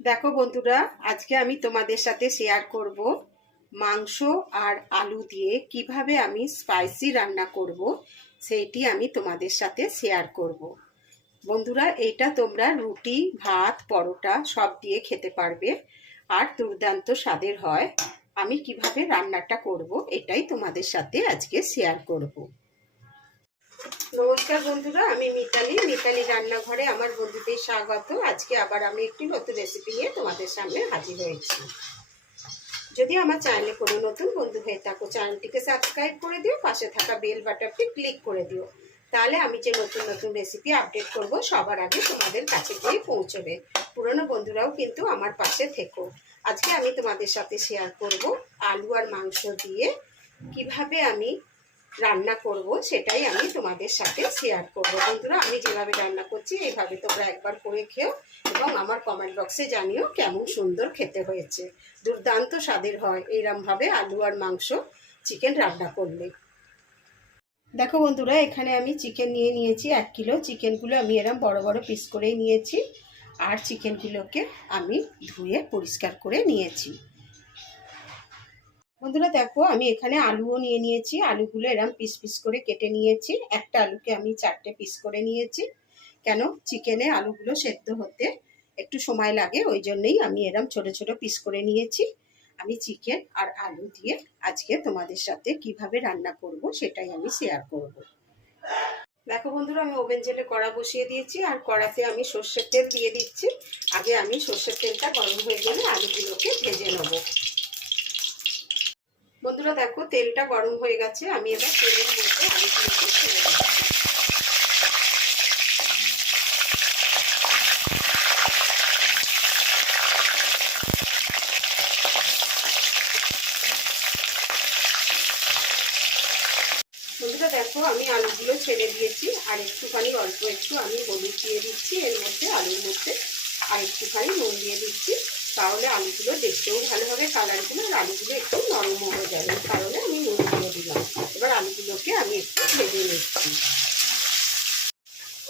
দেখো বন্ধুরা, আজকে আমি তোমাদের সাথে শেয়ার করব মাংস আর আলু দিয়ে কিভাবে আমি স্পাইসি রান্না করব সেইটি আমি তোমাদের সাথে শেয়ার করব। বন্ধুরা, এইটা তোমরা রুটি, ভাত, পরোটা সব দিয়ে খেতে পারবে আর দুর্দান্ত স্বাদের হয়। আমি কিভাবে রান্নাটা করব এটাই তোমাদের সাথে আজকে শেয়ার করব। নমস্কার বন্ধুরা, আমি মিতালি রান্নাঘরে আমার বন্ধুদের স্বাগত। আজকে আবার আমি একটি নতুন রেসিপি নিয়ে তোমাদের সামনে হাজির হয়েছি। যদি আমার চ্যানেলে কোনো নতুন বন্ধু হয়ে থাকো, চ্যানেলটিকে সাবস্ক্রাইব করে দিও, পাশে থাকা বেল বাটনটি ক্লিক করে দিও। তাহলে আমি যে নতুন নতুন রেসিপি আপডেট করব সবার আগে তোমাদের কাছে গিয়ে পৌঁছবে। পুরনো বন্ধুরাও কিন্তু আমার পাশে থেকো। আজকে আমি তোমাদের সাথে শেয়ার করব আলু আর মাংস দিয়ে কিভাবে আমি রান্না করব, সেটাই আমি তোমাদের সাথে শেয়ার করব। বন্ধুরা, আমি যেভাবে রান্না করছি এইভাবে তোমরা একবার করে খেও এবং আমার কমেন্ট বক্সে জানিও কেমন সুন্দর খেতে হয়েছে। দুর্দান্ত স্বাদের হয় এইরকমভাবে আলু আর মাংস চিকেন রান্না করলে। দেখো বন্ধুরা, এখানে আমি চিকেন নিয়ে নিয়েছি 1 কিলো। চিকেনগুলো আমি এরকম বড় বড় পিস করেই নিয়েছি আর চিকেনগুলোকে আমি ধুয়ে পরিষ্কার করে নিয়েছি। বন্ধুরা দেখো, আমি এখানে আলুও নিয়ে নিয়েছি। আলুগুলো এরকম পিস পিস করে কেটে নিয়েছি। একটা আলুকে আমি 4টে পিস করে নিয়েছি। কেন, চিকেনে আলুগুলো সেদ্ধ হতে একটু সময় লাগে, ওই জন্যই আমি এরকম ছোট ছোট পিস করে নিয়েছি। আমি চিকেন আর আলু দিয়ে আজকে তোমাদের সাথে কিভাবে রান্না করব সেটাই আমি শেয়ার করব। দেখো বন্ধুরা, আমি ওভেন জেলে কড়া বসিয়ে দিয়েছি আর কড়াতে আমি সর্ষের তেল দিয়ে দিচ্ছি। আগে আমি সর্ষের তেলটা গরম হয়ে গেলে আলুগুলোকে ভেজে নেব। বন্ধুরা দেখো, তেলটা গরম হয়ে গেছে। আমি এবার তেলের মধ্যে আলুগুলোকে ছেড়ে দিচ্ছি। বন্ধুরা দেখো, আমি আলুগুলো ছেড়ে দিয়েছি আর একটুখানি অল্প একটু আমি হলুদ দিয়ে দিচ্ছি এর মধ্যে, আলুর মধ্যে আর একটুখানি নুন দিয়ে দিচ্ছি। তাহলে আলুগুলো দেখতেও ভালো হবে, কালারগুলো, আর আলুগুলো একটু নরম হয়ে যাবে। কারণে আমি নুন দিয়ে দিলাম। এবার আলুগুলোকে আমি একটু ভেজে নিচ্ছি।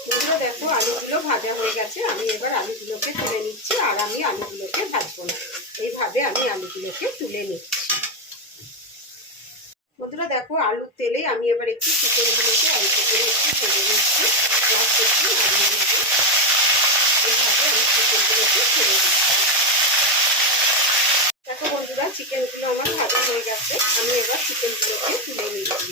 বন্ধুরা দেখো, আলুগুলো ভাজা হয়ে গেছে। আমি এবার আলুগুলোকে তুলে নিচ্ছি আর আমি আলুগুলোকে ভাজবো না, এইভাবে আমি আলুগুলোকে তুলে নিচ্ছি। বন্ধুরা দেখো, আলুর তেলে আমি এবার একটু চিকেনগুলোকে অল্প করে একটু ভেজে নিচ্ছি। একটু নাড়িয়ে নেব, এইভাবে আমি চিকেনগুলোকে ছেড়ে দিচ্ছি। দেখো বন্ধুরা, চিকেনগুলো আমার ভাজা হয়ে গেছে। আমি এবার চিকেনগুলোকে তুলে নিচ্ছি।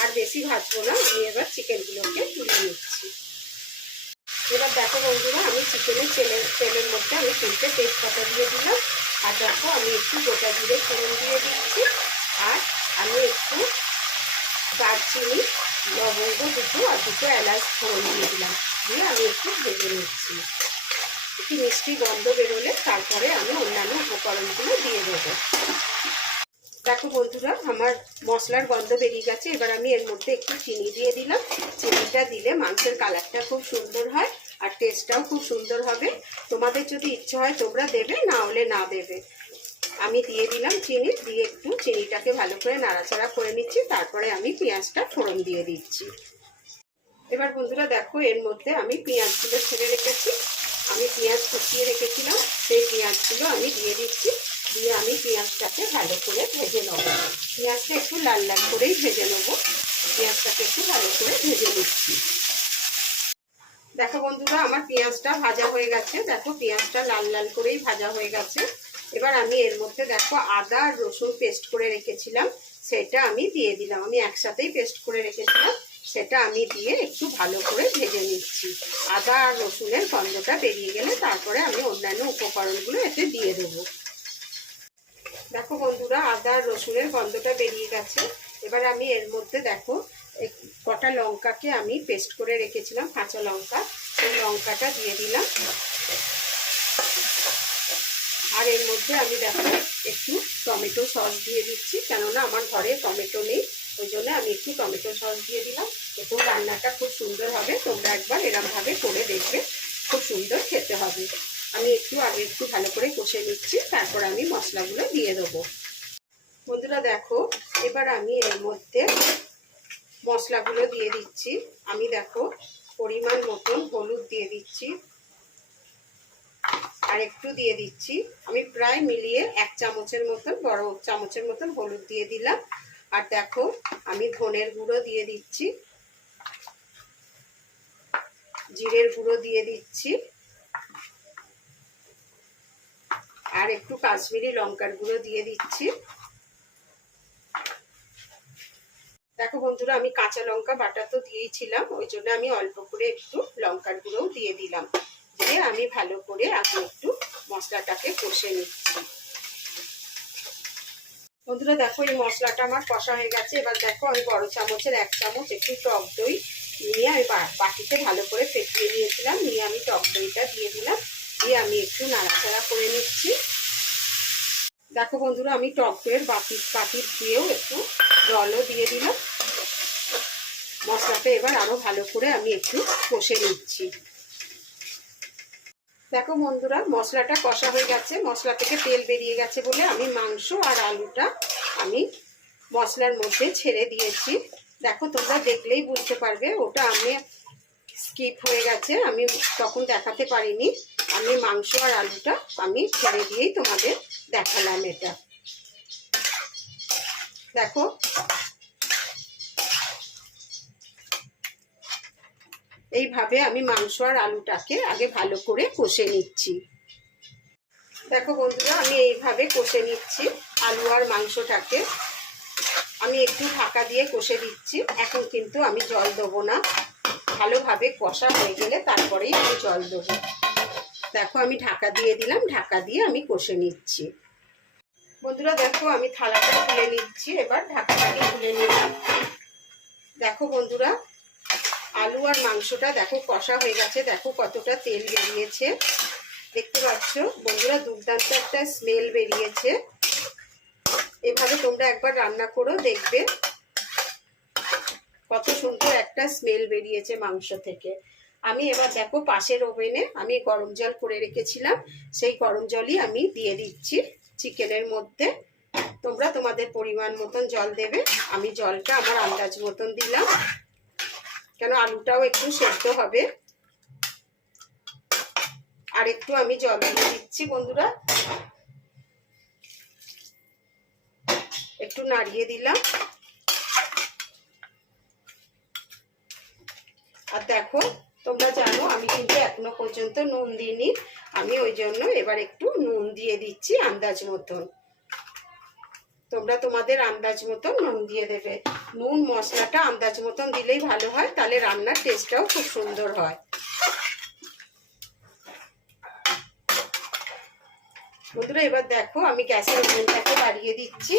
আর বেশি ভাজবো না, আমি এবার চিকেনগুলোকে তুলে নিচ্ছি। এবার দেখো বন্ধুরা, আমি চিকেনের তেলের মধ্যে আমি 3টে তেজপাতা দিয়ে দিলাম। আর দেখো, আমি একটু গোটা জিরে ফোড়ন দিয়ে দিচ্ছি আর আমি একটু দারচিনি, লবঙ্গ দুটো আর দুটো এলাচ ফোড়ন দিয়ে দিলাম। দিয়ে আমি একটু ভেজে নিচ্ছি। একটু মিষ্টি গন্ধ বেরোলে তারপরে আমি অন্যান্য উপকরণগুলো দিয়ে দেবো। দেখো বন্ধুরা, আমার মশলার গন্ধ বেরিয়ে গেছে। এবার আমি এর মধ্যে একটু চিনি দিয়ে দিলাম। চিনিটা দিলে মাংসের কালারটা খুব সুন্দর হয় আর টেস্টটাও খুব সুন্দর হবে। তোমাদের যদি ইচ্ছে হয় তোমরা দেবে, না হলে না দেবে। আমি দিয়ে দিলাম চিনি, দিয়ে একটু চিনিটাকে ভালো করে নাড়াচাড়া করে নিচ্ছি। তারপরে আমি পেঁয়াজটা ফোড়ন দিয়ে দিচ্ছি। এবার বন্ধুরা দেখো, এর মধ্যে আমি পেঁয়াজগুলো ছেড়ে রেখেছি। আমি পেঁয়াজ কুচিয়ে রেখেছিলাম, সেই পেঁয়াজগুলো আমি দিয়ে দিচ্ছি। দিয়ে আমি পেঁয়াজটাকে ভালো করে ভেজে নেব। পেঁয়াজটা একটু লাল লাল করেই ভেজে নেব। পেঁয়াজটাকে একটু ভালো করে ভেজে নিচ্ছি। দেখো বন্ধুরা, আমার পেঁয়াজটা ভাজা হয়ে গেছে। দেখো, পেঁয়াজটা লাল লাল করেই ভাজা হয়ে গেছে। এবার আমি এর মধ্যে দেখো আদা আর রসুন পেস্ট করে রেখেছিলাম, সেটা আমি দিয়ে দিলাম। আমি একসাথেই পেস্ট করে রেখেছিলাম, সেটা আমি দিয়ে একটু ভালো করে ভেজে নিচ্ছি। আদা আর রসুনের গন্ধটা বেরিয়ে গেলে তারপরে আমি অন্যান্য উপকরণগুলো এতে দিয়ে দেবো। দেখো বন্ধুরা, আদা আর রসুনের গন্ধটা বেরিয়ে গেছে। এবার আমি এর মধ্যে দেখো কটা লঙ্কাকে আমি পেস্ট করে রেখেছিলাম, কাঁচা লঙ্কা, সেই লঙ্কাটা দিয়ে দিলাম। আর এর মধ্যে আমি দেখো একটু টমেটো সস দিয়ে দিচ্ছি, কেননা আমার ঘরে টমেটো নেই, ওই জন্য আমি একটু টমেটো সস দিয়ে দিলাম। এতেও রান্নাটা খুব সুন্দর হবে। তোমরা একবার এরমভাবে করে দেখবে, খুব সুন্দর খেতে হবে। আমি আগে একটু ভালো করে কষে নিচ্ছি, তারপর আমি মশলাগুলো দিয়ে দেবো। বন্ধুরা দেখো, এবার আমি এর মধ্যে মশলাগুলো দিয়ে দিচ্ছি। আমি দেখো পরিমাণ মতন হলুদ দিয়ে দিচ্ছি, আর একটু দিয়ে দিচ্ছি, আমি প্রায় মিলিয়ে 1 চামচের মতন, বড় চামচের মতন হলুদ দিয়ে দিলাম। আর দেখো আমি ধনের গুঁড়ো দিয়ে দিচ্ছি, জিরের গুঁড়ো দিয়ে দিচ্ছি, আর একটু কাশ্মীরি লঙ্কার গুঁড়ো দিয়ে দিচ্ছি। দেখো বন্ধুরা, আমি কাঁচা লঙ্কা বাটা তো দিয়েছিলাম, ওই জন্য আমি অল্প করে একটু লঙ্কার গুঁড়োও দিয়ে দিলাম। দিয়ে আমি ভালো করে আগে একটু মশলাটাকে কষে নিচ্ছি। বন্ধুরা দেখো, এই মশলাটা আমার কষা হয়ে গেছে। এবার দেখো আমি বড় চামচের 1 চামচ একটু টক দই নিয়ে আমি বাটিতে ভালো করে ফেটিয়ে নিয়েছিলাম, নিয়ে আমি টক দইটা দিয়ে দিলাম, দিয়ে আমি একটু নাড়াচাড়া করে নিচ্ছি। দেখো বন্ধুরা, আমি টক দইয়ের বাটি দিয়েও একটু জলও দিয়ে দিলাম। মশলাটা এবার আরো ভালো করে আমি একটু কষে নিচ্ছি। দেখো বন্ধুরা, মশলাটা কষা হয়ে গেছে, মশলা থেকে তেল বেরিয়ে গেছে বলে আমি মাংস আর আলুটা আমি মশলার মধ্যে ছেড়ে দিয়েছি। দেখো তোমরা দেখলেই বুঝতে পারবে, ওটা আমি স্কিপ হয়ে গেছে, আমি তখন দেখাতে পারিনি। আমি মাংস আর আলুটা আমি ছেড়ে দিয়েই তোমাদের দেখালাম। এটা দেখো এইভাবে আমি মাংস আর আলুটাকে আগে ভালো করে কষে নিচ্ছি। দেখো বন্ধুরা, আমি এইভাবে কষে নিচ্ছি আলু আর মাংসটাকে। আমি একটু ঢাকা দিয়ে কষে দিচ্ছি, এখন কিন্তু আমি জল দেবো না, ভালোভাবে কষা হয়ে গেলে তারপরেই আমি জল দেবো। দেখো আমি ঢাকা দিয়ে দিলাম, ঢাকা দিয়ে আমি কষে নিচ্ছি। বন্ধুরা দেখো, আমি থালাটা তুলে নিচ্ছি, এবার ঢাকাটাকে তুলে নিলাম। দেখো বন্ধুরা, আলু আর মাংসটা দেখো কষা হয়ে গেছে, দেখো কতটা তেল বেরিয়েছে, দেখতে পাচ্ছ বন্ধুরা, দুর্দান্ত একটা স্মেল বেরিয়েছে। এভাবে তোমরা একবার রান্না করো, দেখবে কত সুন্দর একটা স্মেল বেরিয়েছে মাংস থেকে। আমি এবার দেখো পাশের ওভেনে আমি গরম জল করে রেখেছিলাম, সেই গরম জলই আমি দিয়ে দিচ্ছি চিকেনের মধ্যে। তোমরা তোমাদের পরিমাণ মতন জল দেবে, আমি জলটা আমার আন্দাজ মতন দিলাম, কেন আলুটাও একটু সেদ্ধ হবে। আর একটু আমি জল দিয়ে দিচ্ছি বন্ধুরা, একটু নাড়িয়ে দিলাম। আর দেখো তোমরা জানো আমি কিন্তু এখনো পর্যন্ত নুন দিইনি, আমি ওই জন্য এবার একটু নুন দিয়ে দিচ্ছি আন্দাজ মতন। তোমরা তোমাদের আন্দাজ মতন নুন দিয়ে দেবে। নুন মশলাটা আন্দাজ মতন দিলেই ভালো হয়, তাহলে রান্নার টেস্টটাও খুব সুন্দর হয়। বন্ধুরা এবার দেখো আমি গ্যাসের ওভেনটাকে বাড়িয়ে দিচ্ছি,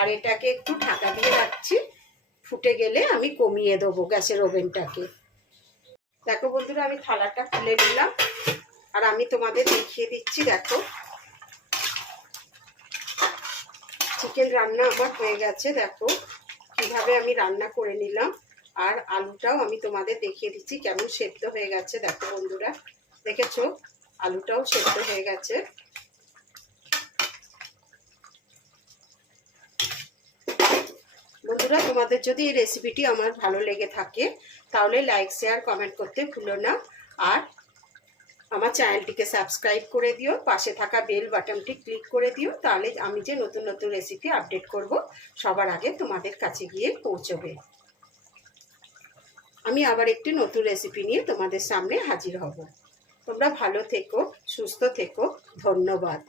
আর এটাকে একটু ঢাকা দিয়ে রাখছি, ফুটে গেলে আমি কমিয়ে দেবো গ্যাসের ওভেনটাকে। দেখো বন্ধুরা, আমি থালাটা খুলে নিলাম, আর আমি তোমাদের দেখিয়ে দিচ্ছি। দেখো চিকেন রান্না আমার হয়ে গেছে, দেখো কিভাবে আমি রান্না করে নিলাম। আর আলুটাও আমি তোমাদের দেখিয়ে দিচ্ছি কেমন সেদ্ধ হয়ে গেছে। দেখো বন্ধুরা, দেখেছো আলুটাও সেদ্ধ হয়ে গেছে। বন্ধুরা তোমাদের যদি এই রেসিপিটি আমার ভালো লেগে থাকে তাহলে লাইক শেয়ার কমেন্ট করতে ভুলো না, আর আমার চ্যানেলটিকে সাবস্ক্রাইব করে দিও, পাশে থাকা বেল বাটনটি ক্লিক করে দিও, তাহলে আমি যে নতুন নতুন রেসিপি আপডেট করব সবার আগে তোমাদের কাছে গিয়ে পৌঁছবে। আমি আবার একটি নতুন রেসিপি নিয়ে তোমাদের সামনে হাজির হব। তোমরা ভালো থেকো, সুস্থ থেকো, ধন্যবাদ।